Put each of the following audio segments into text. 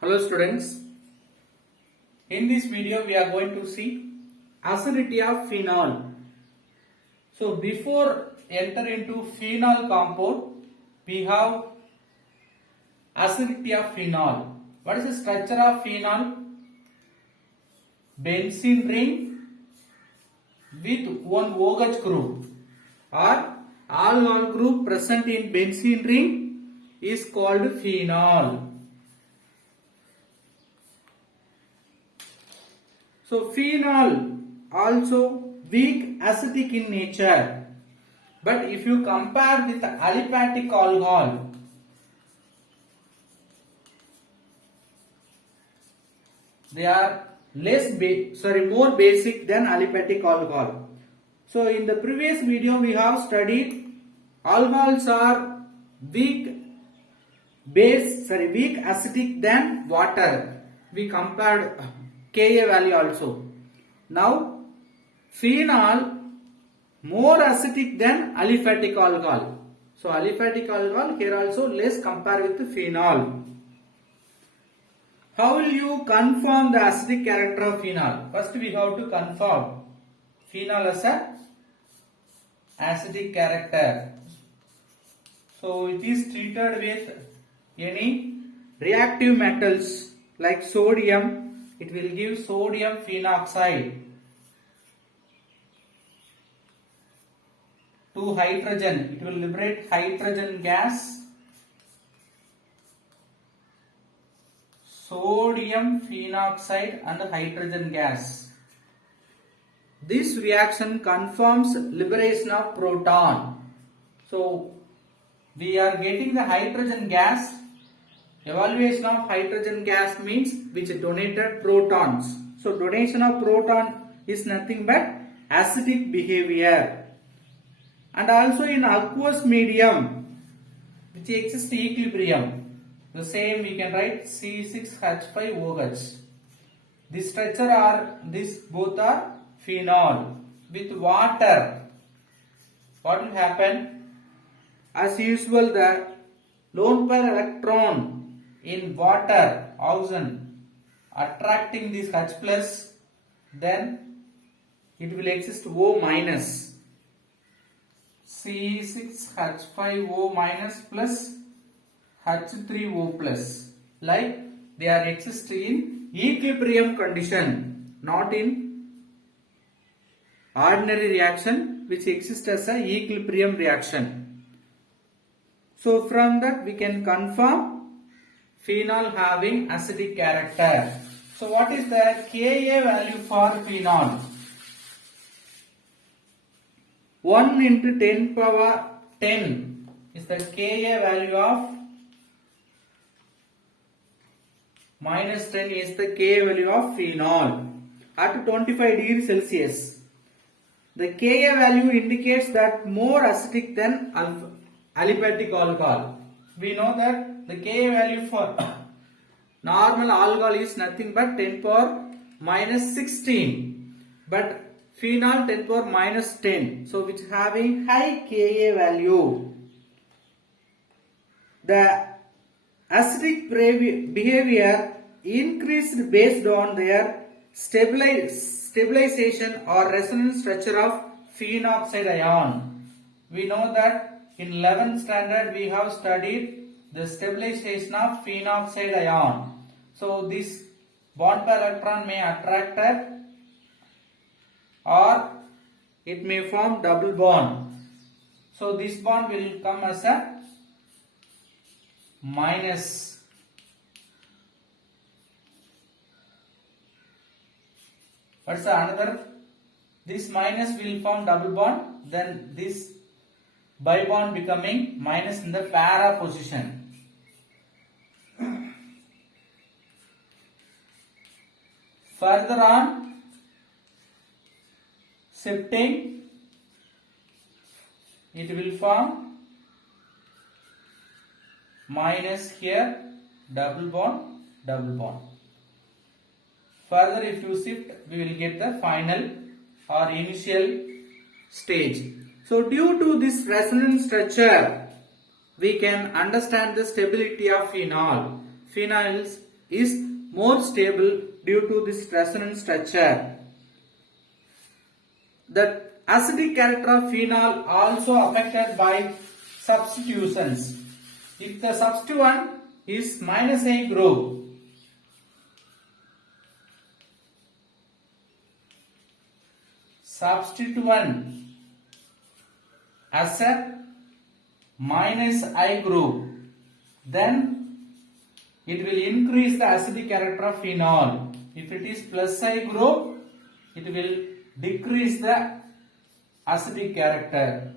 Hello students, in this video we are going to see acidity of phenol. So before enter into phenol compound, we have acidity of phenol. What is the structure of phenol? Benzene ring with one OH group or alcohol group present in benzene ring is called phenol. So phenol also weak acidic in nature, but if you compare with aliphatic alcohol, they are more basic than aliphatic alcohol. So in the previous video we have studied alcohols are weak acidic than water. We compared Ka value also. Now phenol more acidic than aliphatic alcohol. So aliphatic alcohol here also less compared with phenol. How will you confirm the acidic character of phenol? First we have to confirm phenol as a acidic character. So it is treated with any reactive metals like sodium. It will give sodium phenoxide to hydrogen. It will liberate hydrogen gas. Sodium phenoxide and hydrogen gas. This reaction confirms liberation of proton. So we are getting the hydrogen gas. Evaluation of hydrogen gas means which donated protons. So donation of proton is nothing but acidic behavior. And also in aqueous medium which exists equilibrium, the same we can write C6H5OH. This structure are both are phenol. With water, what will happen? As usual, the lone pair electron in water, oxygen, attracting this H plus, then it will exist O minus. C6H5O minus plus H3O plus. Like they are exist in equilibrium condition, not in ordinary reaction which exists as a equilibrium reaction. So from that we can confirm phenol having acidic character. So what is the Ka value for phenol? 1 into 10 power 10 is the Ka value of minus 10 is the Ka value of phenol at 25 degrees Celsius. The Ka value indicates that more acidic than aliphatic alcohol. We know that the Ka value for normal alcohol is nothing but 10 power minus 16, but phenol 10 power minus 10, so which having high Ka value. The acidic behavior increased based on their stabilization or resonance structure of phenoxide ion. We know that in 11th standard we have studied the stabilization of phenoxide ion. So this bond pair electron may attract or it may form double bond. So this bond will come as a minus. What's the another? This minus will form double bond, then this bond becoming minus in the para position. Further on, shifting, it will form minus here, double bond. Further if you shift, we will get the final or initial stage. So due to this resonance structure, we can understand the stability of phenol. Phenols is more stable due to this resonance structure. The acidic character of phenol also affected by substitutions. If the substituent is -A group, substituent as a -I group, then it will increase the acidic character of phenol. If it is +I group, it will decrease the acidic character.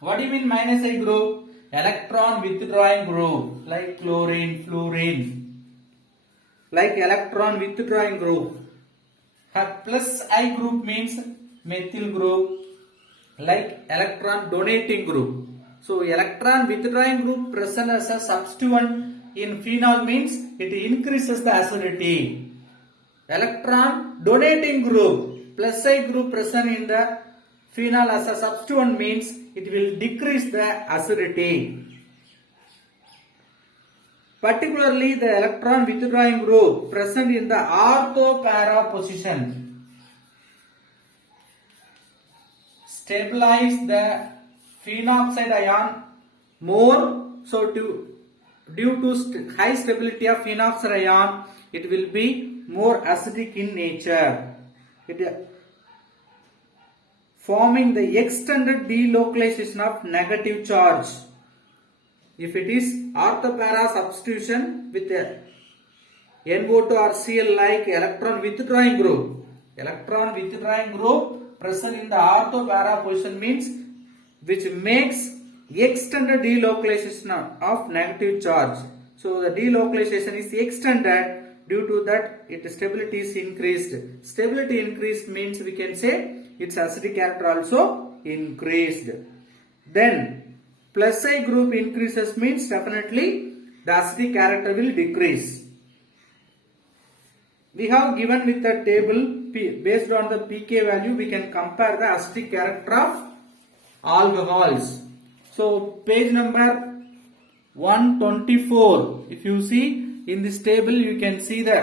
What do you mean -I group? Electron withdrawing group, like chlorine, fluorine, like electron withdrawing group. +I group means methyl group, like electron donating group. So electron withdrawing group present as a substituent in phenol means it increases the acidity. Electron donating group, +I group present in the phenol as a substituent means it will decrease the acidity. Particularly the electron withdrawing group present in the ortho para position stabilize the phenoxide ion more. So due to high stability of phenoxide ion, it will be more acidic in nature. Forming the extended delocalization of negative charge. If it is orthopara substitution with a NO2 or Cl like electron withdrawing group. Electron withdrawing group present in the orthopara position means which makes extended delocalization of negative charge. So the delocalization is extended, due to that its stability is increased. Stability increased means we can say its acidic character also increased. Then +I group increases means definitely the acidic character will decrease. We have given with the table based on the pK value, we can compare the acidic character of alcohols. So page number 124, if you see in this table you can see the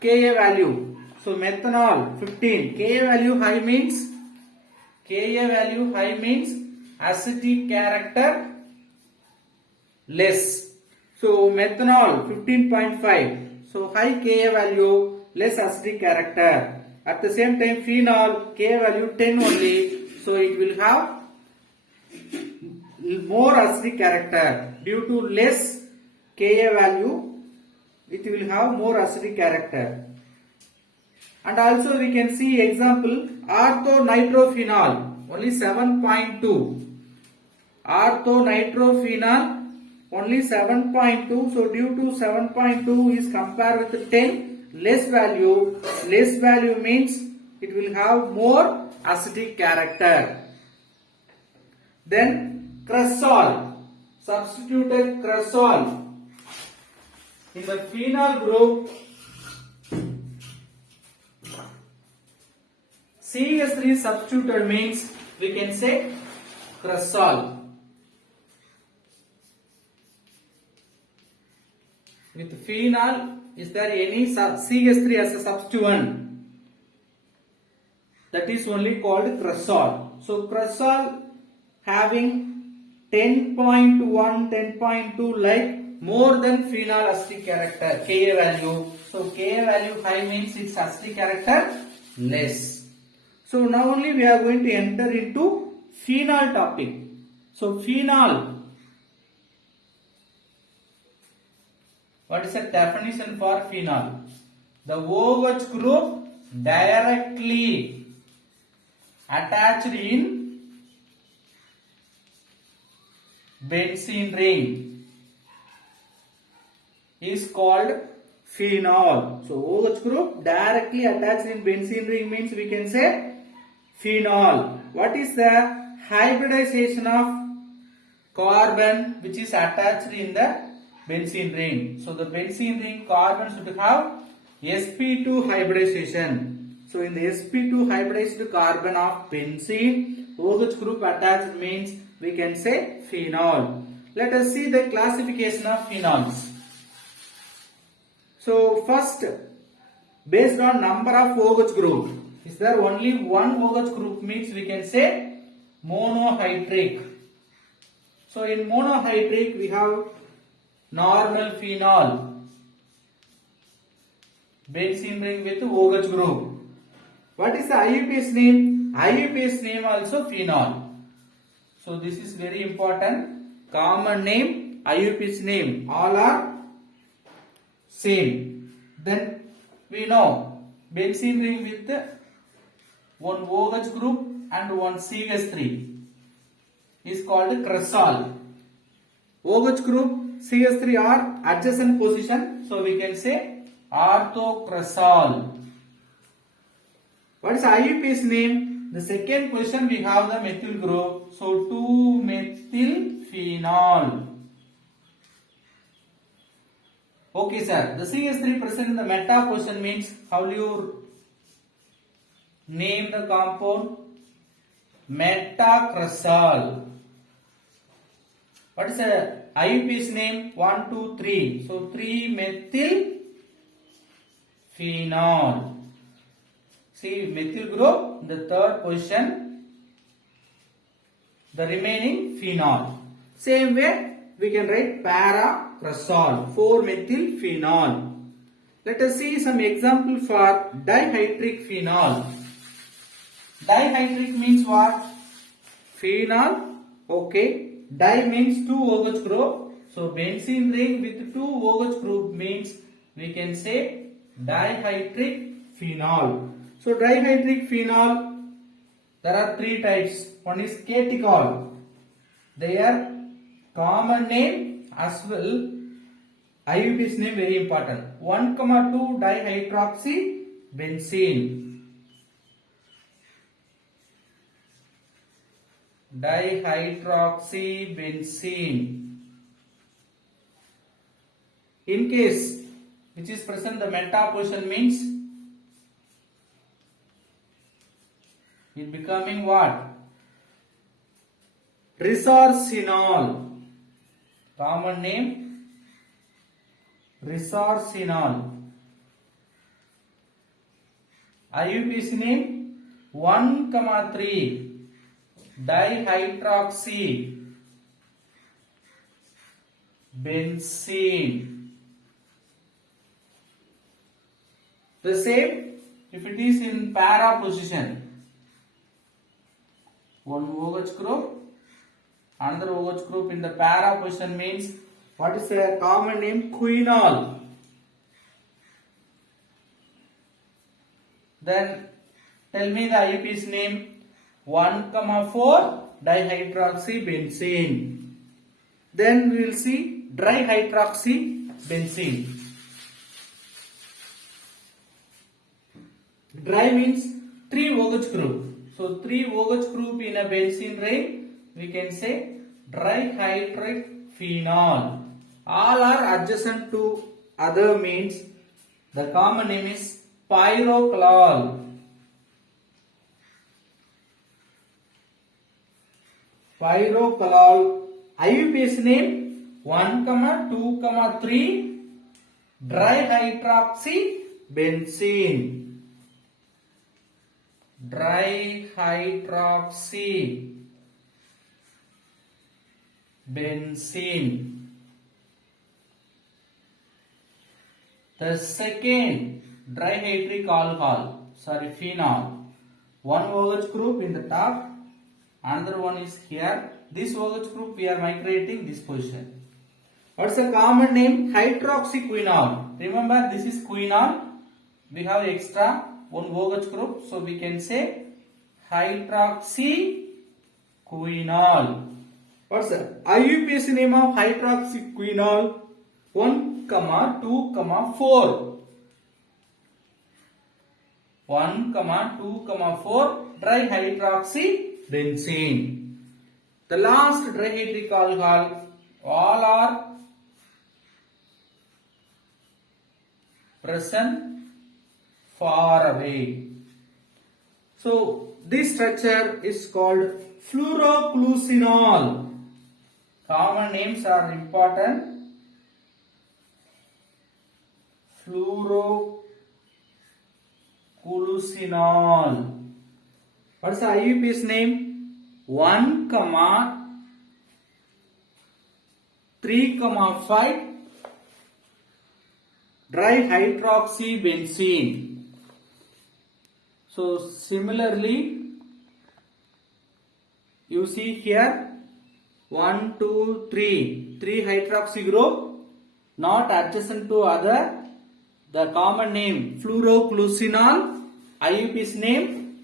Ka value. So methanol 15, Ka value high means acidic character less. So methanol 15.5, so high Ka value, less acidic character. At the same time phenol Ka value 10 only, so it will have more acidic character. Due to less Ka value, it will have more acidic character. And also we can see example orthonitrophenol only 7.2. Orthonitrophenol only 7.2. So due to 7.2 is compared with 10, less value. Less value means it will have more acidic character. Then cresol, substituted cresol in the phenol group. CH3 substituted means we can say cresol. With phenol, is there any CH3 as a substituent? That is only called cresol. So cresol having 10.1, 10.2 like more than phenol acidic character, Ka value. So Ka value high means its acidic character less. So now only we are going to enter into phenol topic. So phenol, what is the definition for phenol? The OH group directly attached in benzene ring is called phenol. So OH group directly attached in benzene ring means we can say phenol. What is the hybridization of carbon which is attached in the benzene ring? So the benzene ring carbon should have sp2 hybridization. So in the sp2 hybridized carbon of benzene, OH group attached means we can say phenol. Let us see the classification of phenols. So first, based on number of OH group, is there only one OH group means we can say monohydric. So in monohydric we have normal phenol, benzene ring with OH group. What is the IUPAC's name? IUPAC's name also phenol. So this is very important. Common name, IUPAC's name, all are same. Then we know benzene ring with one OH group and one CH3 is called cresol. OH group, CH3 are adjacent position, so we can say orthocresol. What is IUPAC's name? The second position we have the methyl group, so 2-methylphenol. Okay, sir. The CH3 present in the meta position means how do you name the compound? Metacresol. What is the IUPAC's name? 1, 2, 3. So 3-methylphenol. See, methyl group, the third position, the remaining phenol. Same way, we can write paracresol, 4-methylphenol. Let us see some example for dihydric phenol. Dihydric means what? Phenol, okay. Di means 2 OH group. So benzene ring with 2 OH group means we can say dihydric phenol. So dihydric phenol, there are 3 types. One is catechol. Their common name as well, IUPAC's name very important. 1,2 dihydroxy benzene. Dihydroxybenzene. In case which is present the meta position means it becoming what? Resorcinol. Common name resorcinol. IUPAC's name 1,3 dihydroxy benzene. The same if it is in para position. One OH group, another OH group in the para position means what is the common name? Quinol. Then tell me the IUPAC's name. 1,4 dihydroxybenzene. Then we will see dihydroxybenzene. Dry means 3 OH group. So 3 OH group in a benzene ring, we can say dihydric phenol. All are adjacent to other means the common name is pyrocolol. Pyrocolol. IUPAC's name 1, 2, 3 dihydroxybenzene. Dihydroxybenzene. The second dihydric alcohol, phenol. One OH group in the top, another one is here. This OH group we are migrating this position. What's the common name? Hydroxyquinol. Remember this is quinol. We have extra one OH group, so we can say hydroxyquinol. What's the IUPAC's name of hydroxyquinol? 1, 2, 4. 1, 2, 4 dihydroxybenzene. The last dihydric alcohol, all are present far away. So this structure is called fluoroclusinol. Common names are important. fluoroculucinol. What's the IUPAC's name? 1, 3, 5 dihydroxybenzene. So similarly, you see here 1, 2, 3 hydroxy group not adjacent to other. The common name fluoroculucinol. IUPAC's name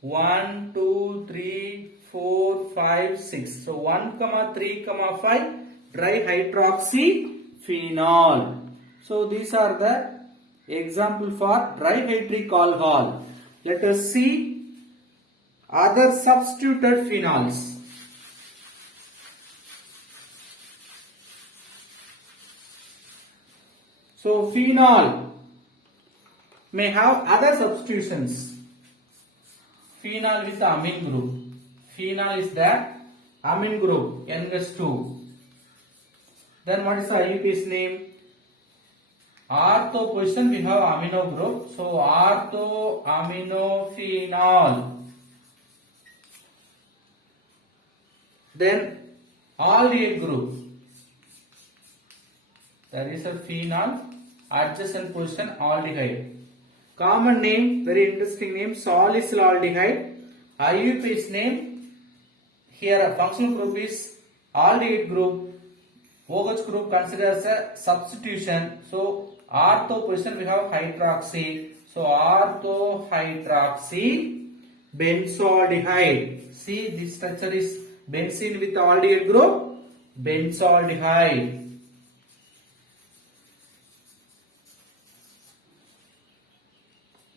1, 2, 3, 4, 5, 6. So 1, 3, 5 dihydroxyphenol. So these are the example for dihydric alcohol. Let us see other substituted phenols. So phenol may have other substitutions. Phenol with the amine group. Phenol is the amine group NH2. Then what is the IUPAC's name? Ortho position we have amino group. So orthoaminophenol. Then aldehyde group. There is a phenol. Adjacent position aldehyde. Common name, very interesting name, salicylaldehyde. IUPAC's name, here a functional group is aldehyde group. OH group considered as a substitution. So ortho position we have hydroxy. So orthohydroxy benzaldehyde. See, this structure is benzene with aldehyde group, benzaldehyde.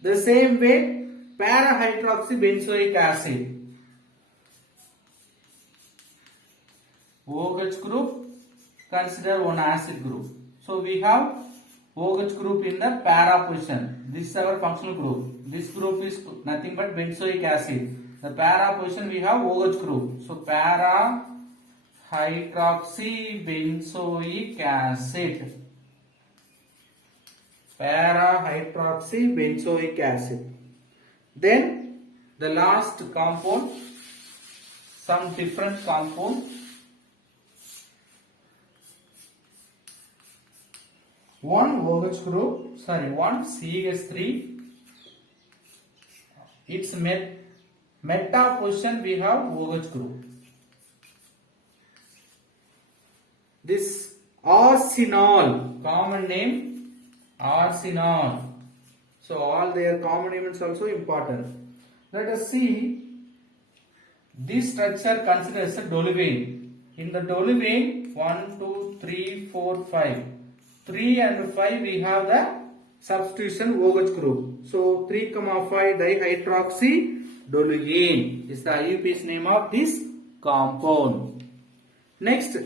The same way, para-hydroxybenzoic acid. OH group, consider one acid group. So we have OH group in the para position. This is our functional group. This group is nothing but benzoic acid. The para position we have OH group. So para-hydroxybenzoic acid. Para-hydroxybenzoic acid. Then the last compound, some different compound. One OH group, one CH3. Its meta position we have OH group. This arsenol, common name arsenol. So all their common name is also important. Let us see this structure considered as a toluene. In the toluene 1, 2, 3, 4, 5. 3 and 5 we have the substitution OH group. So 3, 5 dihydroxy toluene is the IUPAC's name of this compound. Next,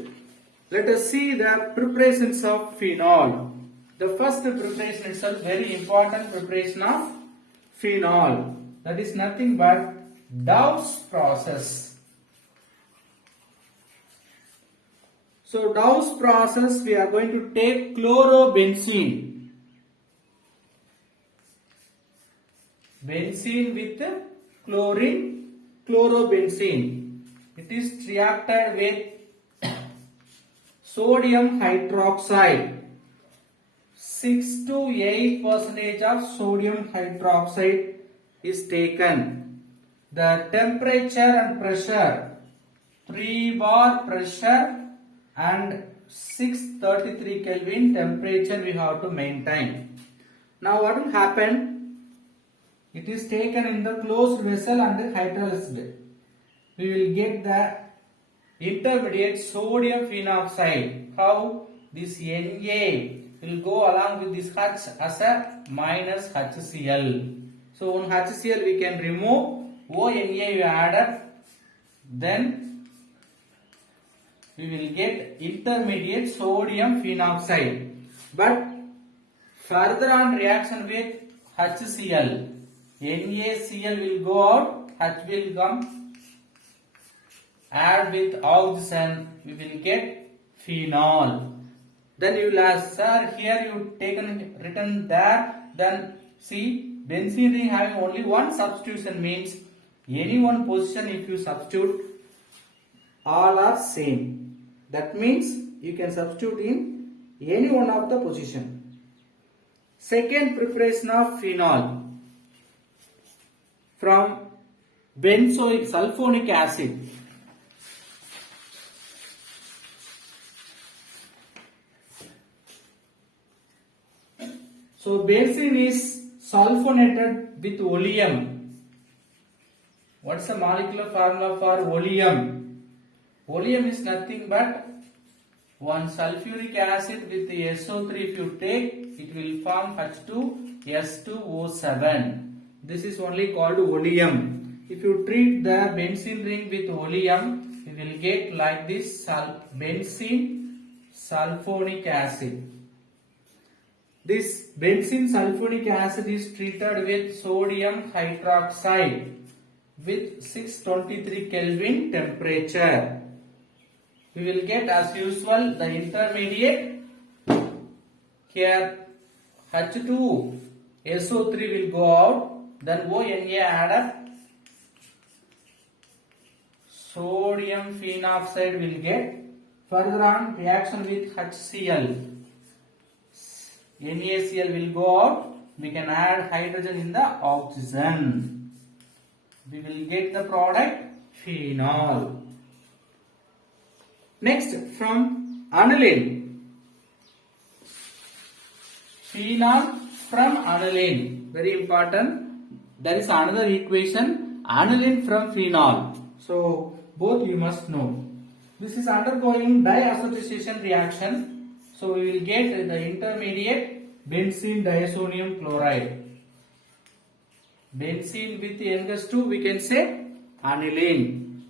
let us see the preparations of phenol. The first preparation itself, very important preparation of phenol. That is nothing but Dow's process. So Dow's process, we are going to take chlorobenzene. Benzene with chlorine, chlorobenzene. It is reacted with sodium hydroxide. 6 to 8% of sodium hydroxide is taken. The temperature and pressure, 3 bar pressure and 633 Kelvin temperature we have to maintain. Now what will happen? It is taken in the closed vessel and hydrolyzed. We will get the intermediate sodium phenoxide. How? This Na will go along with this H as a minus HCl. So one HCl we can remove, ONA we added, then we will get intermediate sodium phenoxide. But further on reaction with HCl, NaCl will go out, H will come, add with oxygen, we will get phenol. Then you will ask, sir, here you taken written there. Then see, benzene ring having only one substitution means any one position if you substitute, all are same. That means you can substitute in any one of the position. Second preparation of phenol from benzoic sulfonic acid. So benzene is sulfonated with oleum. What's the molecular formula for oleum? Oleum is nothing but one sulfuric acid with the SO3. If you take, it will form H2S2O7. This is only called oleum. If you treat the benzene ring with oleum, you will get like this benzene sulfonic acid. This benzene sulfonic acid is treated with sodium hydroxide with 623 Kelvin temperature. We will get as usual the intermediate. Here H2SO3 will go out, then ONA added, sodium phenoxide will get. Further on, reaction with HCl. NaCl will go out. We can add hydrogen in the oxygen. We will get the product phenol. Next, from aniline. Phenol from aniline. Very important. There is another equation. Aniline from phenol. So, both you must know. This is undergoing diassociation reaction. So, we will get the intermediate benzene diazonium chloride. Benzene with NH2 we can say aniline,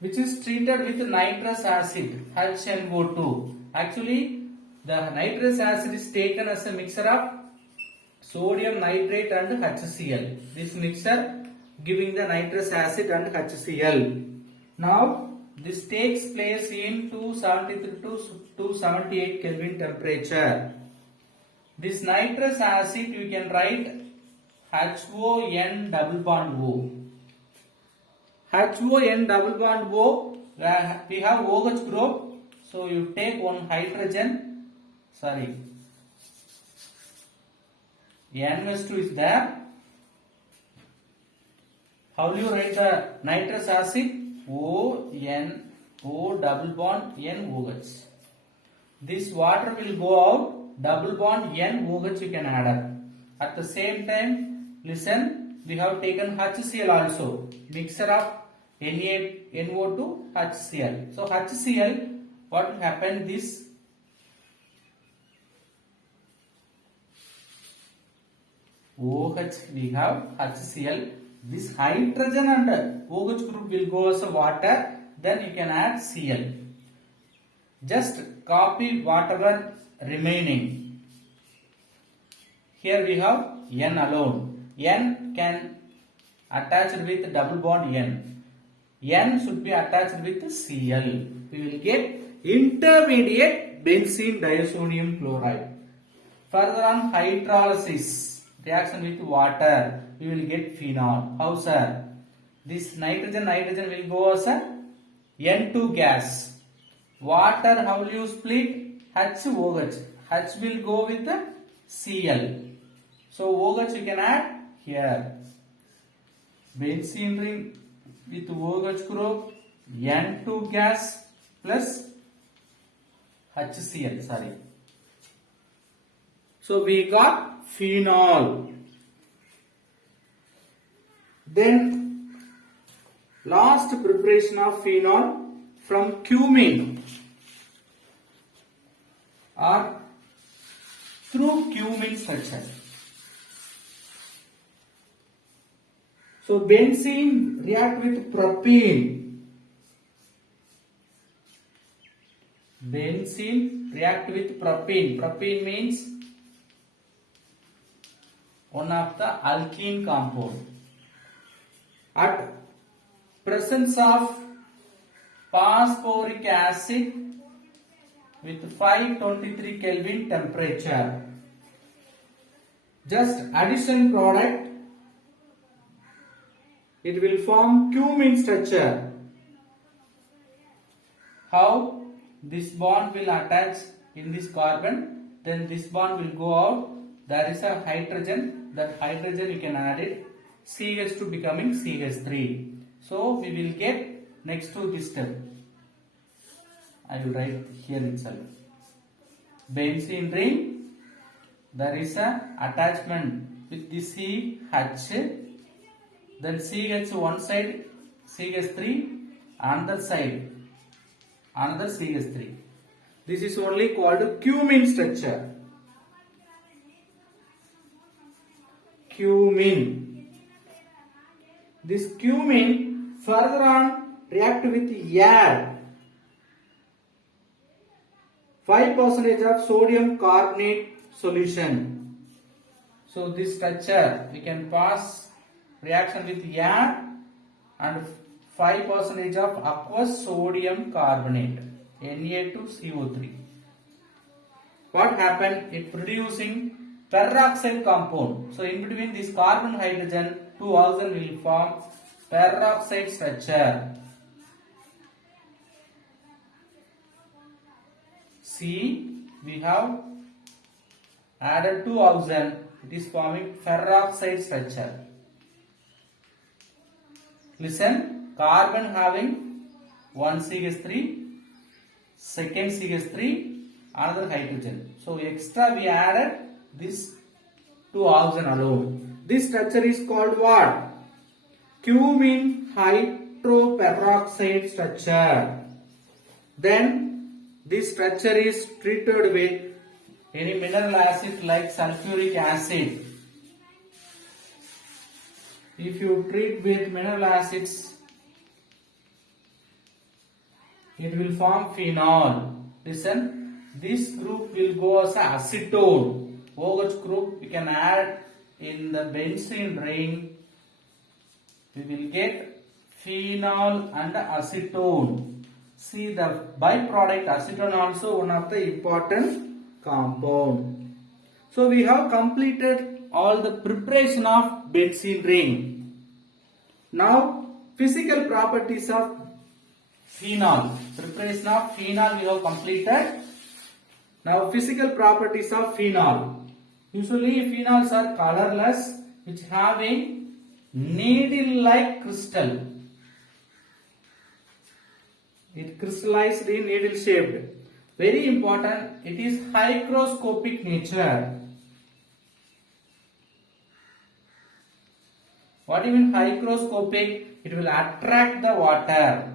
which is treated with nitrous acid HNO2. Actually, the nitrous acid is taken as a mixture of sodium nitrate and HCl. This mixture giving the nitrous acid and HCl. Now, this takes place in 273 to 278 Kelvin temperature. This nitrous acid you can write HON double bond O. HON double bond O, we have OH group. So you take one hydrogen, NH2 is there. How do you write the nitrous acid? ON, O double bond N OH. This water will go out, double bond N OH you can add up. At the same time, listen, we have taken HCl also, mixture of NO2 HCl. So HCl, what will happen? This OH we have HCl. This hydrogen and OH group will go as a water. Then you can add Cl. Just copy whatever remaining. Here we have N alone. N can attach with double bond N. N should be attached with Cl. We will get intermediate benzene diazonium chloride. Further on, hydrolysis, reaction with water, we will get phenol. How, sir? This nitrogen will go as a N2 gas. Water, how will you split? HOH. H will go with the Cl. So OH you can add here. Benzene ring with OH group, N2 gas plus HCl. So we got phenol. Then last preparation of phenol from cumene or through cumene structure. So benzene react with propene. Benzene react with propene. Propene means one of the alkene compound. At presence of phosphoric acid with 523 Kelvin temperature. Just addition product, it will form cumene structure. How? This bond will attach in this carbon, then this bond will go out. There is a hydrogen, that hydrogen you can add it, CH2 becoming CH3. So we will get next to this step. I will write here itself. Benzene ring, there is a attachment with the CH, then CH one side, CH3, another side, another CH3. This is only called cumene structure. Cumene. This cumene further on react with air. 5% of sodium carbonate solution. So this structure we can pass reaction with air and 5% of aqueous sodium carbonate, Na2CO3. What happened? It producing peroxide compound. So in between this carbon hydrogen, two oxygen will form peroxide structure. See, we have added two oxygen, it is forming peroxide structure. Listen, carbon having one CH3, second CH3, another hydrogen. So extra we added this two oxygen alone. This structure is called what? Cumene hydroperoxide structure. Then this structure is treated with any mineral acid like sulfuric acid. If you treat with mineral acids, it will form phenol. Listen, this group will go as acetone. OH group we can add in the benzene ring. We will get phenol and acetone. See, the byproduct acetone also one of the important compound. So we have completed all the preparation of benzene ring. Now physical properties of phenol. Preparation of phenol we have completed. Now physical properties of phenol. Usually phenols are colorless, which have a needle-like crystal. It crystallized in needle shaped. Very important, it is hygroscopic nature. What do you mean hygroscopic? It will attract the water.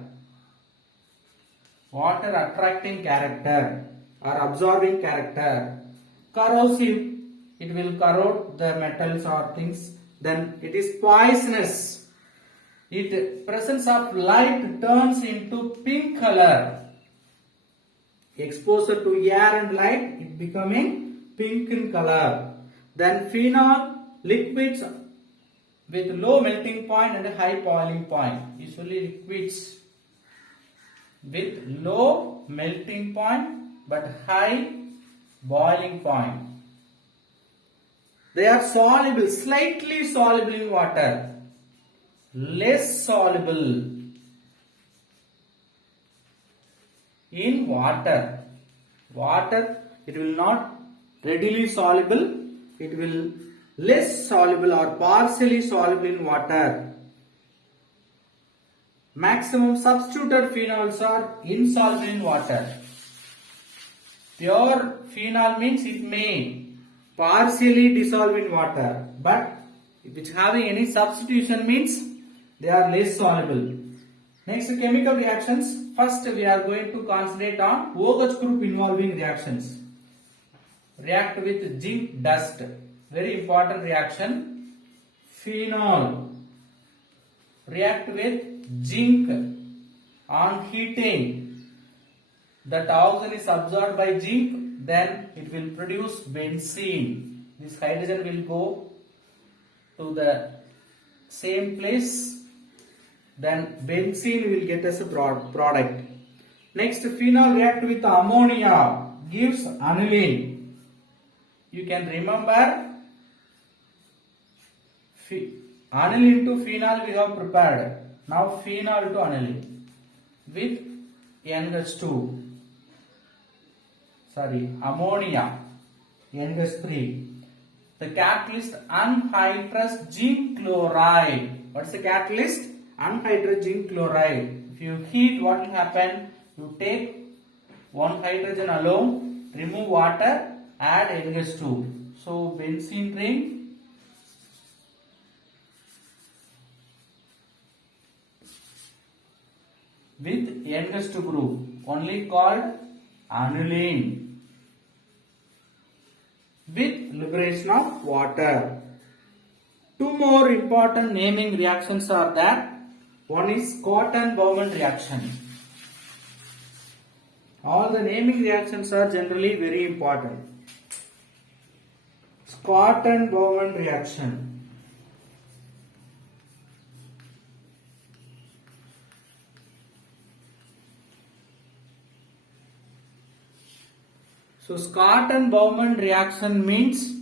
Water attracting character or absorbing character. Corrosive, it will corrode the metals or things. Then it is poisonous. It presence of light turns into pink color. Exposure to air and light, it becoming pink in color. Then phenol liquids with low melting point and high boiling point. Usually liquids with low melting point but high boiling point. They are soluble, slightly soluble in water. Less soluble in water. Water, it will not readily soluble, it will less soluble or partially soluble in water. Maximum substituted phenols are insoluble in water. Pure phenol means it may partially dissolve in water, but if it's having any substitution means they are less soluble. Next, chemical reactions. First, we are going to concentrate on OH group involving reactions. React with zinc dust. Very important reaction. Phenol. React with zinc on heating. That oxygen is absorbed by zinc, then it will produce benzene. This hydrogen will go to the same place, then benzene will get as a product. Next, phenol react with ammonia, gives aniline. You can remember aniline to phenol we have prepared. Now phenol to aniline with NH2. Ammonia, NH3. The catalyst anhydrous zinc chloride. What is the catalyst? Anhydrous zinc chloride. If you heat, what will happen? You take one hydrogen alone, remove water, add NH2. So benzene ring with NH2 group, only called aniline, with liberation of water. Two more important naming reactions are there. One is Scott-Bowman reaction. All the naming reactions are generally very important. Scott-Bowman reaction. So Scott-Bowman reaction means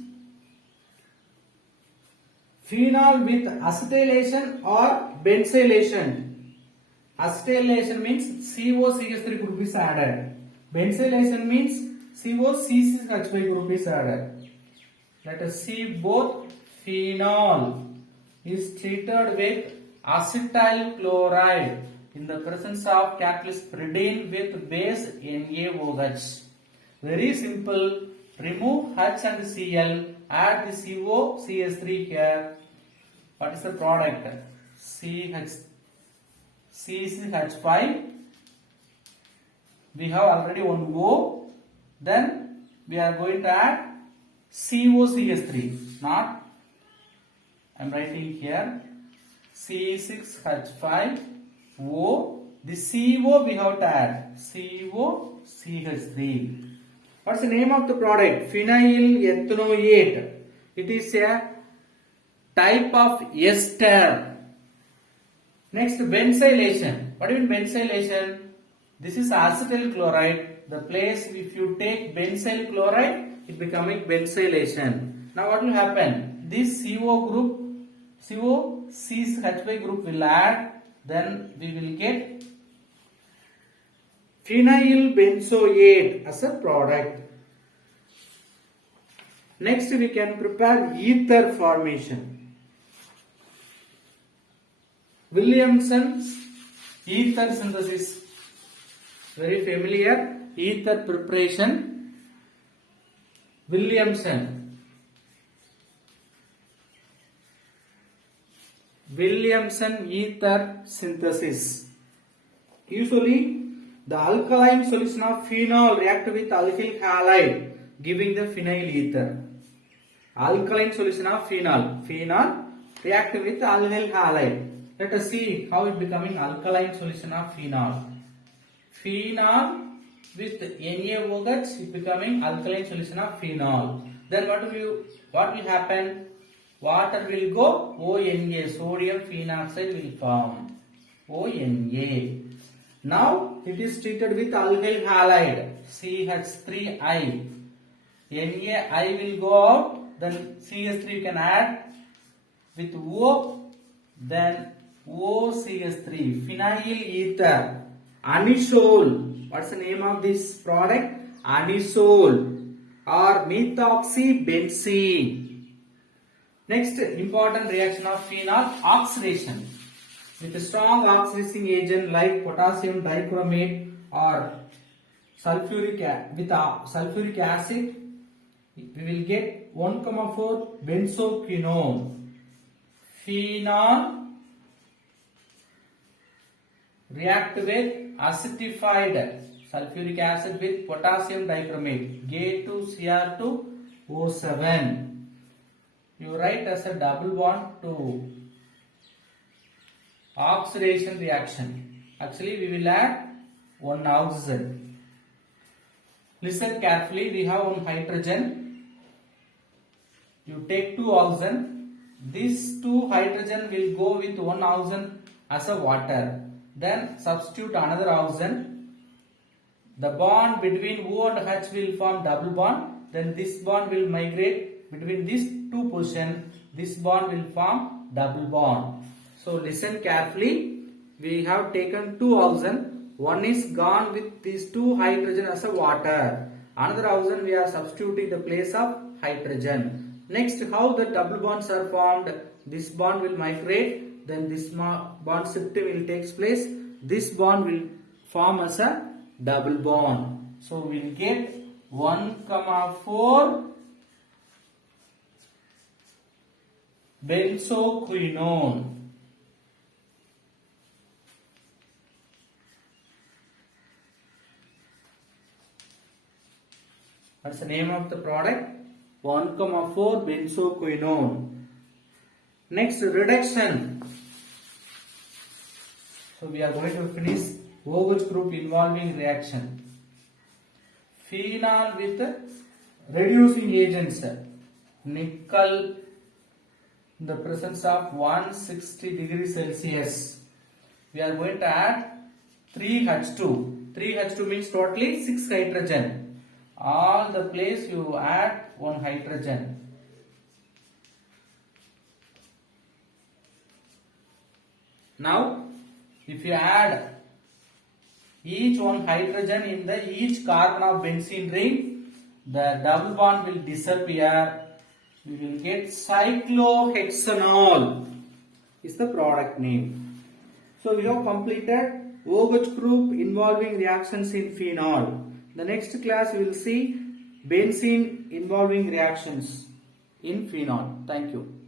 phenol with acetylation or benzylation. Acetylation means COCH3 group is added. Benzylation means COC6H5 group is added. Let us see both. Phenol is treated with acetyl chloride in the presence of catalyst pyridine with base NaOH. Very simple. Remove H and Cl, add the COCH3 here. What is the product? CH5. We have already one O. Then we are going to add COCH3. Not, I am writing here C6H5O. The CO we have to add COCH3. What's the name of the product? Phenyl ethanoate. It is a type of ester. Next, benzylation. What do you mean benzylation? This is acetyl chloride. The place if you take benzyl chloride, it becoming benzylation. Now what will happen? This CO group, COCH5 group will add. Then we will get phenyl benzoate as a product. Next, we can prepare ether formation. Williamson's ether synthesis. Very familiar. Ether preparation. Williamson ether synthesis. Usually, the alkaline solution of phenol react with alkyl halide, giving the phenyl ether. Alkaline solution of phenol react with alkyl halide. Let us see how it becoming alkaline solution of phenol. Phenol with NaOH, it becoming alkaline solution of phenol. Then what will happen? Water will go ONA, sodium phenoxide will form ONA. Now it is treated with alkyl halide CH3I. NaI will go out, then CH3 you can add with O, then OCH3, phenyl ether, anisole. What's the name of this product? Anisole or methoxybenzene. Next important reaction of phenol, oxidation. With a strong oxidizing agent like potassium dichromate or sulfuric acid, we will get 1,4 benzoquinone. Phenol react with acidified sulfuric acid with potassium dichromate, Ga2Cr2O7. You write as a double bond to oxidation reaction. Actually, we will add one oxygen. Listen carefully. We have one hydrogen. You take two oxygen. These two hydrogen will go with one oxygen as a water. Then substitute another oxygen. the bond between O and H will form double bond. Then this bond will migrate between these two positions. This bond will form double bond. So listen carefully. We have taken two oxygen. One is gone with these two hydrogen as a water. Another oxygen we are substituting the place of hydrogen. Next, how the double bonds are formed? This bond will migrate. Then this bond shifting will take place. This bond will form as a double bond. So we will get 1,4 benzoquinone. What's the name of the product? 1,4 benzoquinone. Next, reduction. So we are going to finish OH group involving reaction. Phenol with reducing agents. Nickel in the presence of 160 degrees Celsius. We are going to add 3H2. 3H2 means totally 6 hydrogen. All the place you add 1 hydrogen. Now, if you add each 1 hydrogen in the each carbon of benzene ring, the double bond will disappear. We will get cyclohexanol is the product name. So we have completed OH group involving reactions in phenol. The next class we will see benzene involving reactions in phenol. Thank you.